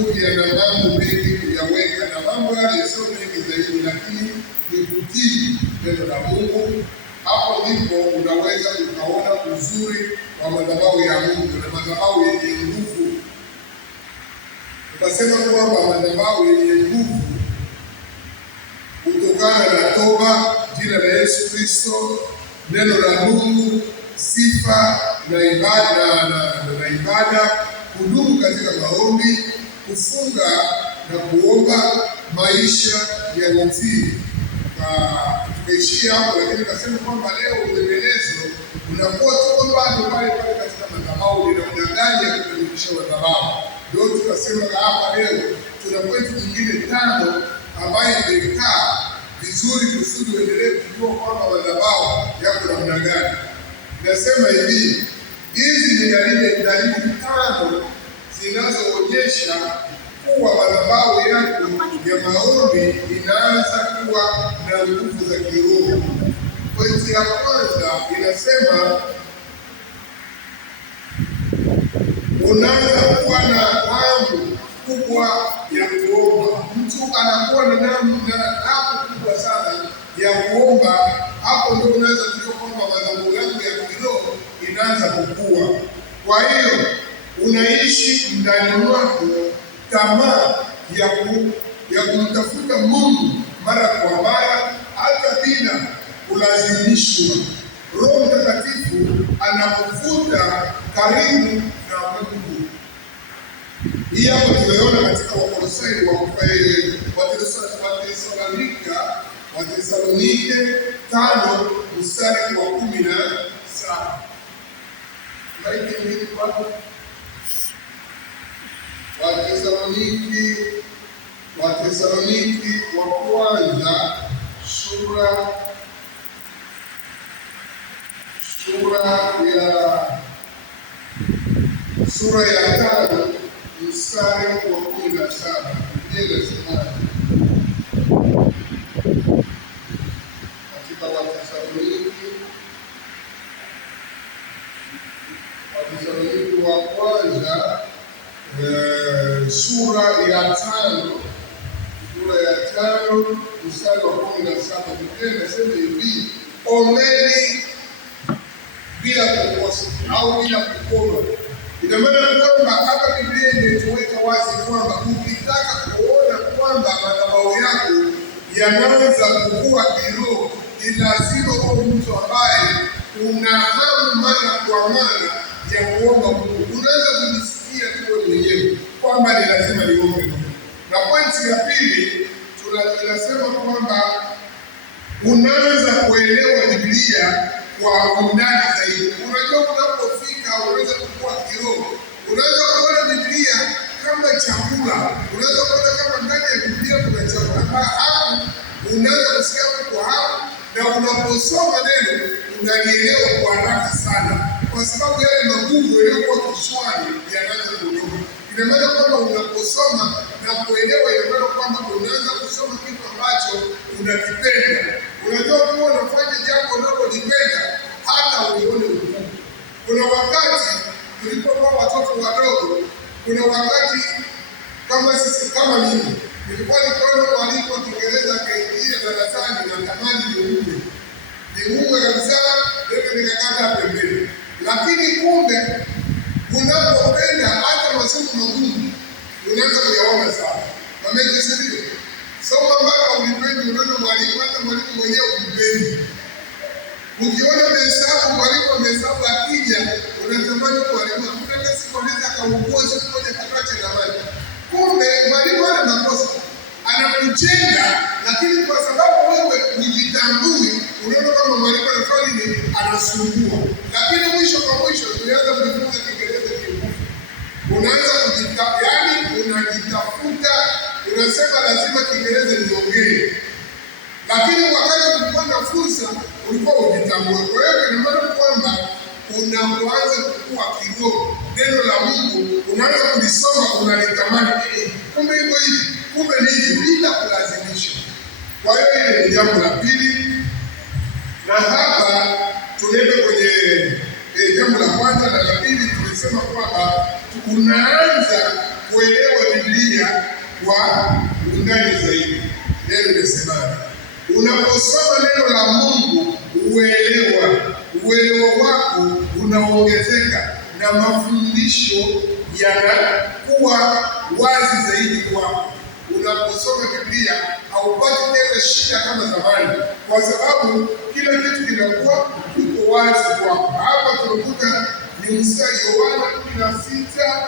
Mungu yana mambo mengi kuyaweka, na mambo yale sio mengi zaidi, lakini ni kutii neno la Mungu. Hapo ndipo unaweza ukaona uzuri wa madhabahu ya Mungu na madhabahu yenye nguvu. Tukasema kwamba madhabahu yenye nguvu kutokana na toba, jina la Yesu Kristo, neno la Mungu, sifa na ibada, kudumu katika maombi, kufunga na kuomba, maisha ya utii. Tukaishia hapo, lakini kasema kwamba leo uendelezo unakuwa tuko bado pale pale katika madhabahu, na unadanganya kukamilisha madhabahu. Ndio tukasema hapa leo tuna pointi nyingine 5 ambayo imekaa vizuri kusudi uendelee kujua kwamba madhabahu yako namna gani. Nasema hivi, hizi ni dalili 5 zinazoonyesha kuwa madhabahu yako ya maombi inaanza kuwa na nguvu za kiroho. Pointi ya kwanza inasema unaanza kuwa na hamu kubwa ya kuomba. Mtu anakuwa na hamu kubwa sana ya kuomba. Hapo ndio unaweza kujua kwamba madhabahu yako ya kiroho inaanza kukua. Kwa hiyo unaishi ndani mwako tamaa ya kumtafuta Mungu mara kwa mara, hata bila kulazimishwa. Roho Mtakatifu anakuvuta karibu na Mungu. Hii hapa tunaona katika Wakolosai Wathesalonike 5 mstari wa 17. Wathesaloniki wa kwanza sura ya 5 mstari wa 17. Katika Wathesaloniki wa kwanza sura ya 5 mstari wa 17, Biblia inasema hivi: ombeni bila kukosa au bila kukoma. Ina maana kwamba hapa Biblia imetoweka wazi kwamba ukitaka kuona kwamba madhabahu yako yanaanza kukua kiroho, ni lazima uwe mtu ambaye una hamu mara kwa mara ya kuomba Mungu. Unaweza kujisikia tu mwenyewe kwamba ni lazima niombe Mungu. Na pointi ya pili tunasema kwamba unaanza kuelewa Biblia kwa undani zaidi. Unajua unapofika unaweza kukua kiroho. Unaweza kuona Biblia kama chakula. Unaweza kuona kama ndani ya Biblia kuna chakula. Hapo unaanza kusikia kwa hapo, na unaposoma neno unalielewa kwa haraka sana, kwa sababu yale magumu yaliyokuwa kichwani yanaanza kuondoka. Ina maana kwamba unaposoma na kuelewa, ina maana kwamba unaanza kusoma kitu ambacho unakipenda. Unajua kuwa unafanya jambo unalolipenda hata ulione ugumu. Kuna wakati tulipokuwa watoto wadogo, kuna wakati kama mimi nilikuwa nikiona mwalimu wa Kiingereza akaingia darasani na tamani nimuue kabisa, ndio nikakata pembeni. Lakini kumbe unapopenda hata masomo magumu unaanza kuyaona sana. Wamejisikia soma mpaka ulipendi, unaona mwalimu, hata mwalimu mwenyewe ulipendi. Ukiona hesabu, mwalimu amehesabu akija, unatamani mwalimu akutaka siku anaweza akaugua siku moja kakache na maji. Kumbe mwalimu ana makosa, anakujenga, lakini kwa sababu wewe hujitambui, unaona kama mwalimu anafanya nini, anasumbua. Lakini mwisho kwa mwisho tunaanza kujifunza Kiingereza kiufupi. Unaanza unajitafuta, unasema lazima Kiingereza niongee. Lakini wakati ulikuwa na fursa ulikuwa ujitambue. Kwa hiyo ina maana kwamba unapoanza kukua kiroho, neno la Mungu unaanza kulisoma, unalitamani. Kumbe hivyo hivi, kumbe ni hivi, bila kulazimisha. Kwa hiyo ile ni jambo la pili. Na hapa tunaenda kwenye jambo la kwanza na la pili. Tulisema kwamba unaanza kuelewa Biblia kwa undani zaidi. Neno linasema unaposoma neno la Mungu uelewa wako unaongezeka na mafundisho yanakuwa wazi zaidi kwako. Unaposoma Biblia haupati tena shida kama zamani, kwa sababu kila kitu kinakuwa kiko wazi kwako. Hapa tunakuta ni mstari Yohana 16